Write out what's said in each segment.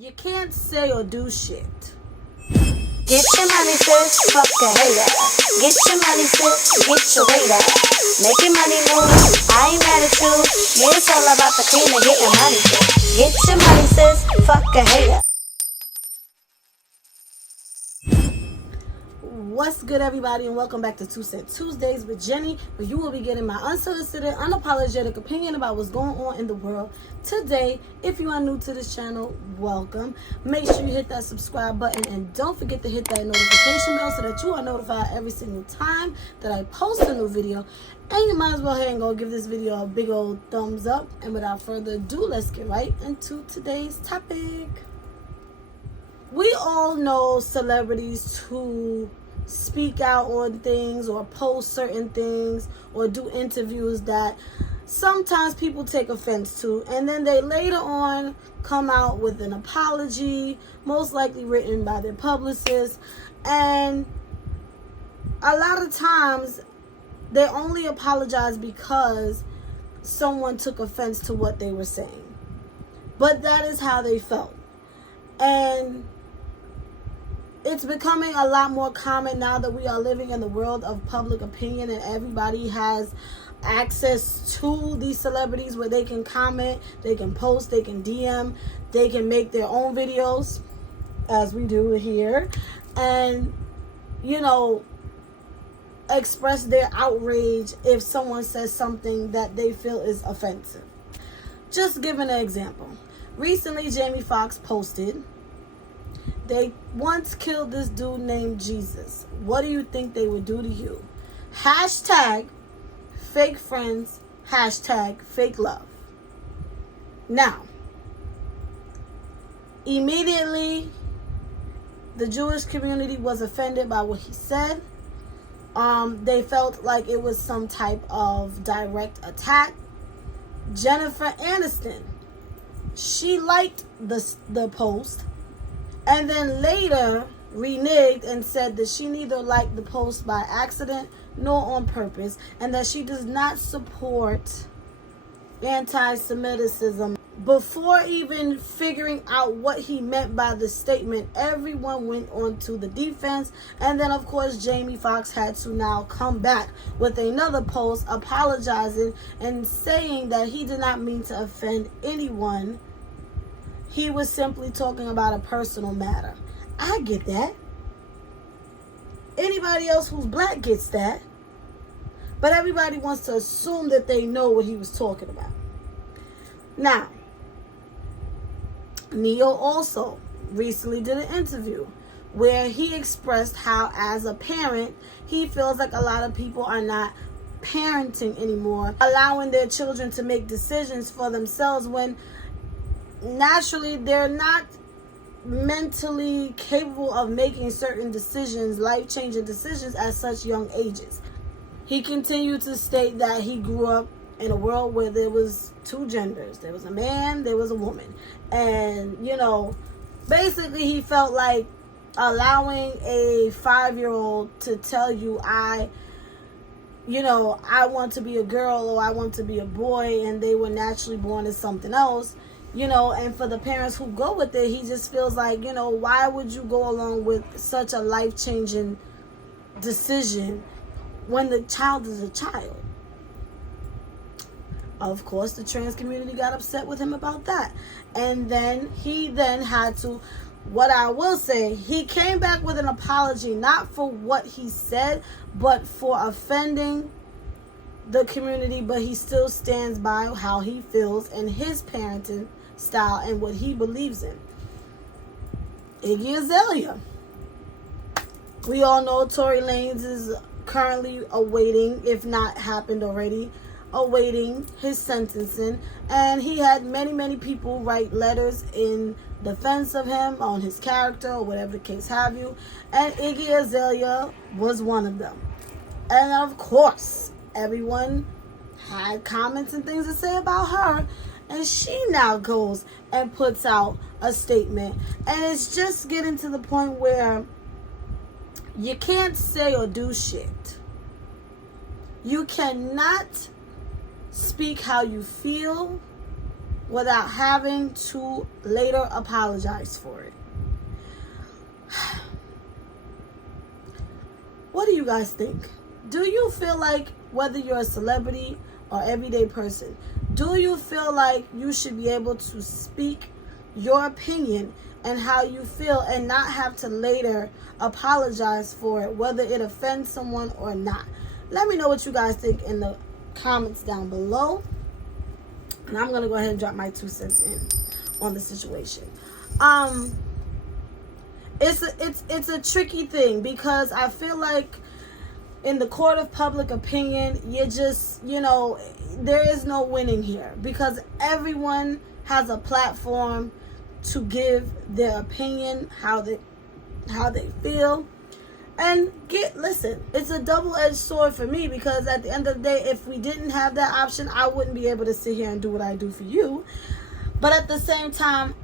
You can't say or do shit. Get your money, sis, fuck the hater. Get your money, sis, get your waiter. Make your money move, I ain't mad at you. Yeah, it's all about the cream and getting money, sis. Get your money, sis, fuck a hater. What's good, everybody, and welcome back to Two Cent Tuesdays with Jenny, where you will be getting my unsolicited, unapologetic opinion about what's going on in the world today. If you are new to this channel, welcome. Make sure you hit that subscribe button and don't forget to hit that notification bell so that you are notified every single time that I post a new video. And you might as well and go give this video a big old thumbs up. And without further ado, let's get right into today's topic. We all know celebrities who speak out on things or post certain things or do interviews that sometimes people take offense to, and then they later on come out with an apology, most likely written by their publicist, and a lot of times they only apologize because someone took offense to what they were saying, but that is how they felt. And it's becoming a lot more common now that we are living in the world of public opinion and everybody has access to these celebrities where they can comment, they can post, they can DM, they can make their own videos, as we do here, and, you know, express their outrage if someone says something that they feel is offensive. Just giving an example. Recently, Jamie Foxx posted, "They once killed this dude named Jesus. What do you think they would do to you? Hashtag fake friends, hashtag fake love." Now, immediately, the Jewish community was offended by what he said. They felt like it was some type of direct attack. Jennifer Aniston, she liked the post, and then later reneged and said that she neither liked the post by accident nor on purpose, and that she does not support anti-Semitism. Before even figuring out what he meant by the statement, everyone went on to the defense, and then of course Jamie Foxx had to now come back with another post apologizing and saying that he did not mean to offend anyone. He was simply talking about a personal matter. I get that. Anybody else who's black gets that. But everybody wants to assume that they know what he was talking about. Now, Neyo also recently did an interview where he expressed how, as a parent, he feels like a lot of people are not parenting anymore, allowing their children to make decisions for themselves when naturally they're not mentally capable of making certain decisions, life-changing decisions at such young ages. He continued to state that he grew up in a world where there was two genders. There was a man, there was a woman. And, you know, basically he felt like allowing a 5-year-old to tell you, I want to be a girl or I want to be a boy, and they were naturally born as something else. You know, and for the parents who go with it, he just feels like, you know, why would you go along with such a life-changing decision when the child is a child? Of course, the trans community got upset with him about that. And then he had to, what I will say, he came back with an apology, not for what he said, but for offending the community, but he still stands by how he feels and his parenting style and what he believes in. Iggy Azalea. We all know Tory Lanez is currently awaiting, if not happened already, awaiting his sentencing, and he had many people write letters in defense of him on his character or whatever the case have you, and Iggy Azalea was one of them. And of course, everyone had comments and things to say about her, and she now goes and puts out a statement, and it's just getting to the point where you can't say or do shit. You cannot speak how you feel. without having to later apologize for it. What do you guys think? Do you feel like, whether you're a celebrity or everyday person, do you feel like you should be able to speak your opinion and how you feel and not have to later apologize for it, whether it offends someone or not? Let me know what you guys think in the comments down below. And I'm going to go ahead and drop my 2 cents in on the situation. It's a tricky thing, because I feel like in the court of public opinion, you just, there is no winning here, because everyone has a platform to give their opinion, how they feel. And listen, it's a double-edged sword for me, because at the end of the day, if we didn't have that option, I wouldn't be able to sit here and do what I do for you. But at the same time,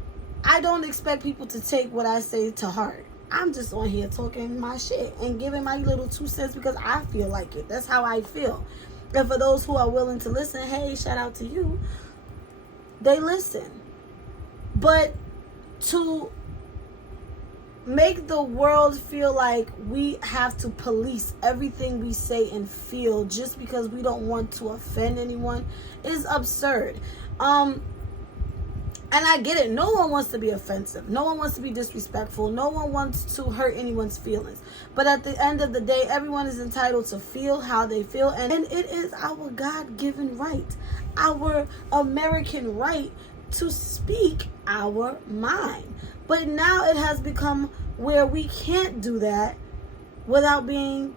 I don't expect people to take what I say to heart. I'm just on here talking my shit and giving my little 2 cents because I feel like it. That's how I feel. And for those who are willing to listen, hey, shout out to you. They listen. But to make the world feel like we have to police everything we say and feel just because we don't want to offend anyone is absurd. And I get it. No one wants to be offensive. No one wants to be disrespectful. No one wants to hurt anyone's feelings. But at the end of the day, everyone is entitled to feel how they feel. And it is our God-given right, our American right, to speak our mind. But now it has become where we can't do that without being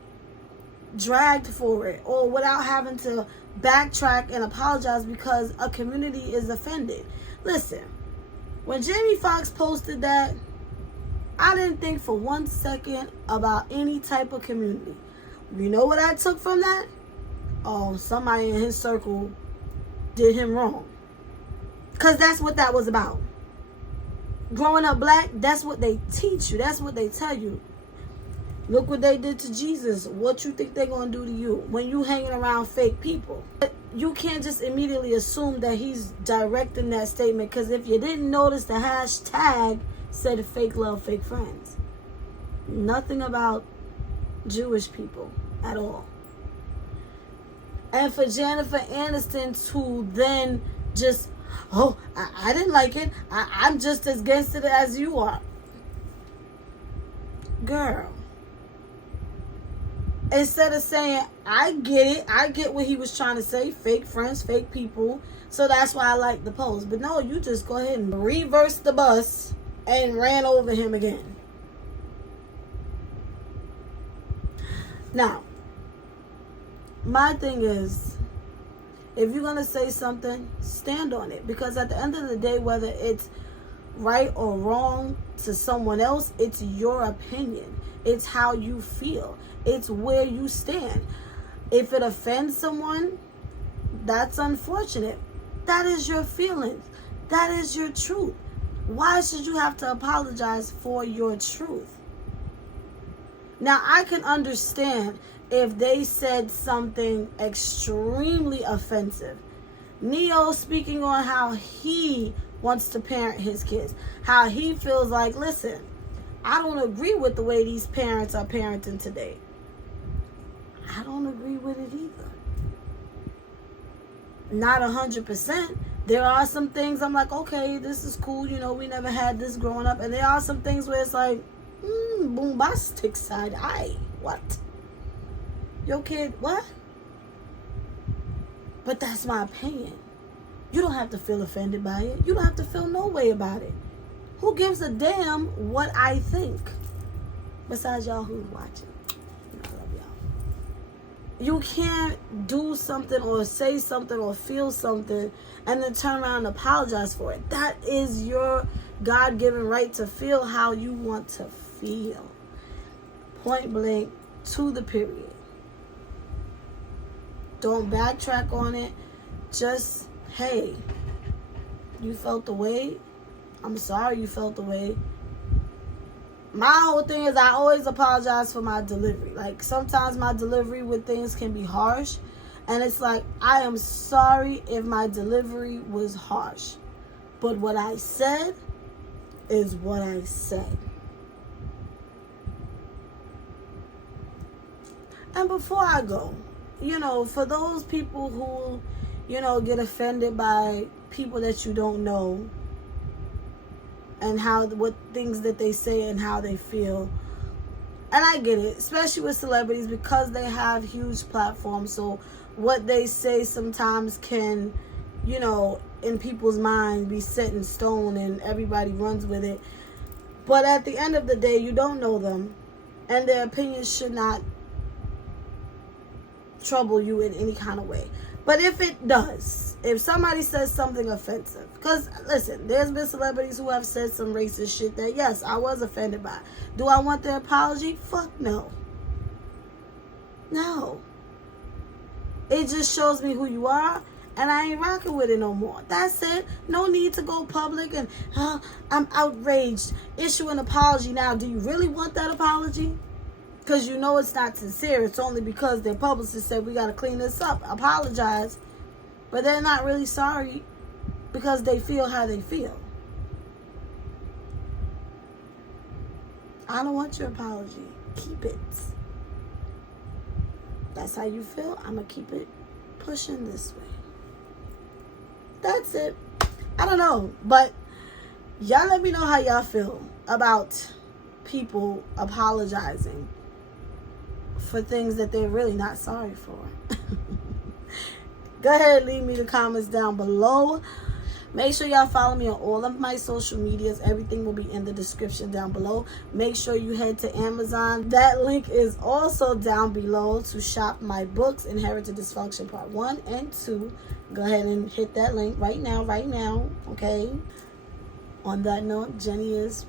dragged for it, or without having to backtrack and apologize because a community is offended. Listen, when Jamie Foxx posted that, I didn't think for 1 second about any type of community. You know what I took from that? Oh, somebody in his circle did him wrong. Because that's what that was about. Growing up black, that's what they teach you. That's what they tell you. Look what they did to Jesus. What you think they're going to do to you when you hanging around fake people? But you can't just immediately assume that he's directing that statement, because if you didn't notice, the hashtag said fake love, fake friends. Nothing about Jewish people at all. And for Jennifer Aniston to then just, oh, I didn't like it. I'm just as against it as you are. Girl. Instead of saying, I get it. I get what he was trying to say. Fake friends, fake people. So that's why I like the post. But no, you just go ahead and reverse the bus and ran over him again. Now, my thing is, if you're going to say something, stand on it. Because at the end of the day, whether it's right or wrong to someone else, it's your opinion. It's how you feel. It's where you stand. If it offends someone, that's unfortunate. That is your feelings. That is your truth. Why should you have to apologize for your truth? Now, I can understand if they said something extremely offensive. Neyo speaking on how he wants to parent his kids. How he feels like, listen, I don't agree with the way these parents are parenting today. I don't agree with it either. Not 100%. There are some things I'm like, okay, this is cool. We never had this growing up. And there are some things where it's like, bombastic side eye. What? Your kid, what? But that's my opinion. You don't have to feel offended by it. You don't have to feel no way about it. Who gives a damn what I think? Besides y'all who's watching. I love y'all. You can't do something or say something or feel something and then turn around and apologize for it. That is your God-given right to feel how you want to feel. Point blank, to the period. Don't backtrack on it. Just, hey, you felt the way. I'm sorry you felt the way. My whole thing is I always apologize for my delivery. Like, sometimes my delivery with things can be harsh. And it's like, I am sorry if my delivery was harsh. But what I said is what I said. And before I go, for those people who, get offended by people that you don't know and what things that they say and how they feel. And I get it, especially with celebrities, because they have huge platforms. So what they say sometimes can, in people's minds be set in stone and everybody runs with it. But at the end of the day, you don't know them, and their opinions should not trouble you in any kind of way. But if it does, if somebody says something offensive, because listen, there's been celebrities who have said some racist shit that, yes, I was offended by. Do I want their apology? Fuck no. No. It just shows me who you are, and I ain't rocking with it no more. That's it. No need to go public and, I'm outraged. Issue an apology now. Do you really want that apology? Because you know it's not sincere. It's only because their publicist said, we got to clean this up, apologize. But they're not really sorry because they feel how they feel. I don't want your apology. Keep it. That's how you feel. I'm going to keep it pushing this way. That's it. I don't know. But y'all let me know how y'all feel about people apologizing for things that they're really not sorry for. Go ahead, leave me the comments down below. Make sure y'all follow me on all of my social medias. Everything will be in the description down below. Make sure you head to Amazon. That link is also down below to shop my books, Inherited Dysfunction Part 1 and 2. Go ahead and hit that link right now, okay? On that note, Jenny is